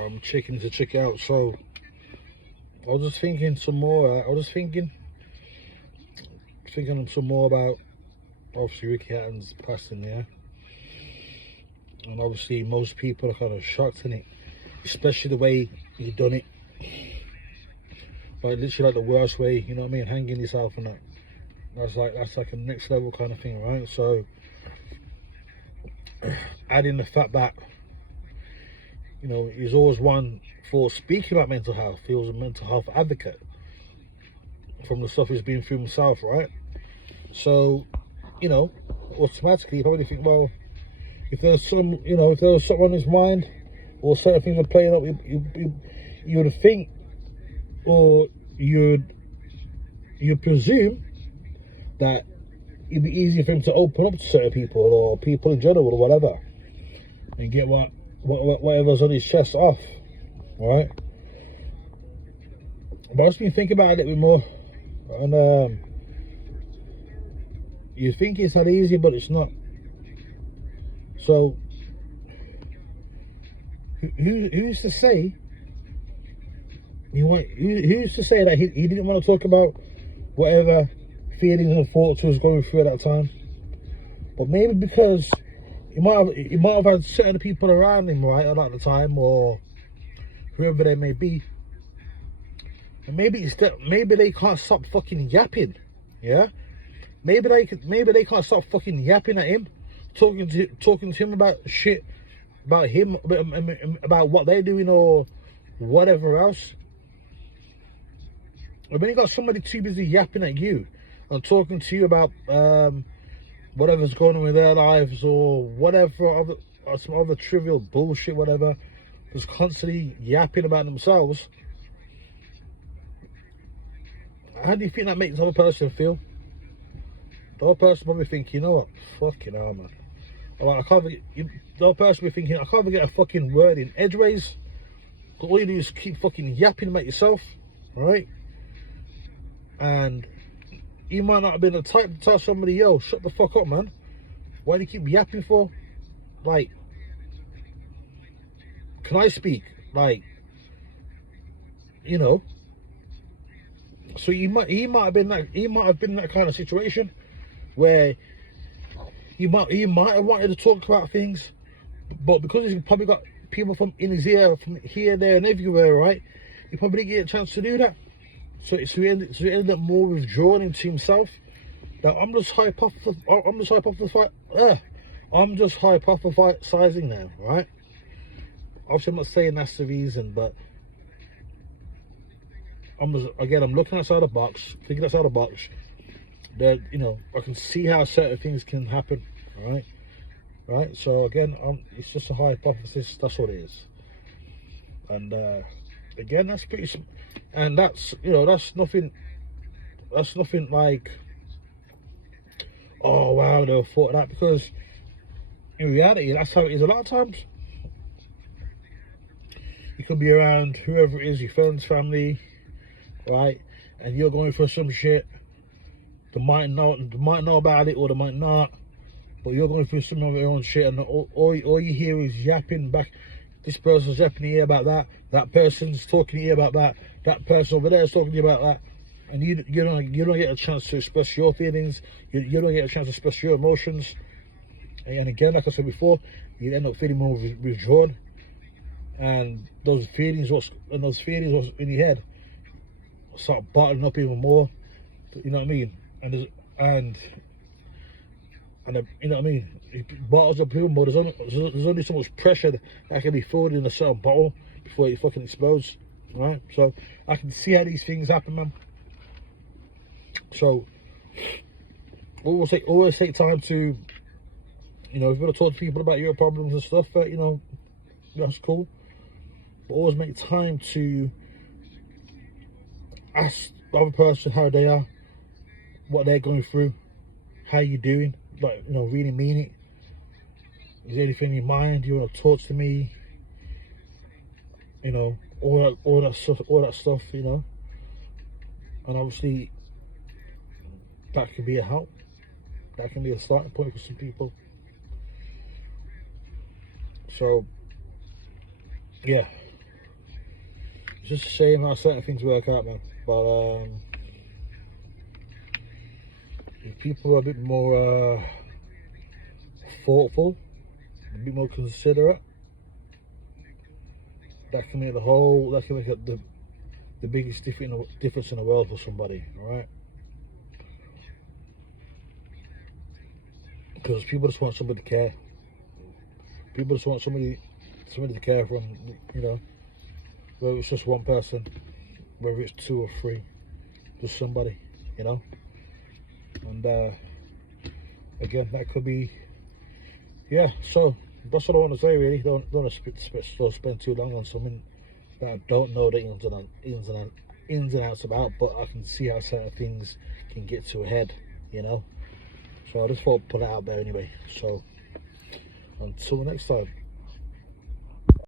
I'm checking to check it out. So I was just thinking some more. I was just thinking some more about obviously Ricky Hatton's passing, yeah. And obviously most people are kind of shocked in it, especially the way he done it. Like literally like the worst way, you know what I mean? Hanging yourself and that. That's like a next level kind of thing, right? So adding the fact that, you know, he's always one for speaking about mental health. He was a mental health advocate from the stuff he's been through himself, right? So, you know, automatically you probably think, well, if there's some, you know, if there was something on his mind or certain things are playing up, you would think, or you'd presume that it'd be easier for him to open up to certain people or people in general or whatever, and get whatever's on his chest off, right? But I've just been thinking about it a little bit more, and you think it's that easy, but it's not. So, who's to say? Who's to say that he didn't want to talk about whatever feelings and thoughts he was going through at that time? But maybe because he might have had certain people around him, right, at the time, or whoever they may be, and maybe they can't stop fucking yapping, yeah. Maybe they can't stop fucking yapping at him, talking to him about shit, about him, about what they're doing or whatever else. And when you got somebody too busy yapping at you and talking to you about whatever's going on with their lives or whatever some other trivial bullshit, whatever, just constantly yapping about themselves, how do you think that makes the other person feel? The other person probably think, you know what, fucking hell, man. Like, the other person will be thinking, I can't even get a fucking word in edgeways. All you do is keep fucking yapping about yourself, right? And you might not have been the type to tell somebody, yo, shut the fuck up, man. Why do you keep yapping for? Like, can I speak? Like, you know. So he might have been in that kind of situation where he might have wanted to talk about things, but because he's probably got people from in his ear, from here, there, and everywhere, right? He probably didn't get a chance to do that. So he ended up more withdrawn into himself. That I'm just hypothesizing now, right? Obviously, I'm not saying that's the reason, but I'm looking outside the box, thinking outside the box. That, you know, I can see how certain things can happen, right? So again, it's just a hypothesis. That's what it is. And again, that's pretty, and that's, you know, that's nothing like, oh wow, they thought that, because in reality, that's how it is a lot of times. You could be around whoever it is, your friends, family, right? And you're going through some shit. They might know about it, or they might not. But you're going through some of your own shit, and all you hear is yapping back. This person's yapping to you about that. That person's talking to you about that. That person over there is talking to you about that. And you don't get a chance to express your feelings. You don't get a chance to express your emotions. And again, like I said before, you end up feeling more withdrawn. And those feelings what's in your head start bottling up even more. You know what I mean? And you know what I mean? It bottles up even more. There's only so much pressure that can be filled in a certain bottle before it fucking explodes, right? So I can see how these things happen, man. So always take time to, you know, if you want to talk to people about your problems and stuff, you know, that's cool. But always make time to ask the other person how they are, what they're going through, how you doing. Like, you know, really mean it. Is there anything in your mind you want to talk to me? You know, all that stuff, you know. And obviously, that can be a help. That can be a starting point for some people. So, yeah, it's just a shame how certain things work out, man. But if people are a bit more thoughtful, a bit more considerate, that can make the biggest difference in the world for somebody, alright? Because people just want somebody to care. People just want somebody to care from, you know, whether it's just one person, whether it's two or three, just somebody, you know. And again, that could be, yeah. So that's what I want to say. Really, don't want to spend too long on something that I don't know the ins and outs about, but I can see how certain things can get to a head, you know. So I just thought I'd put it out there anyway. So until next time.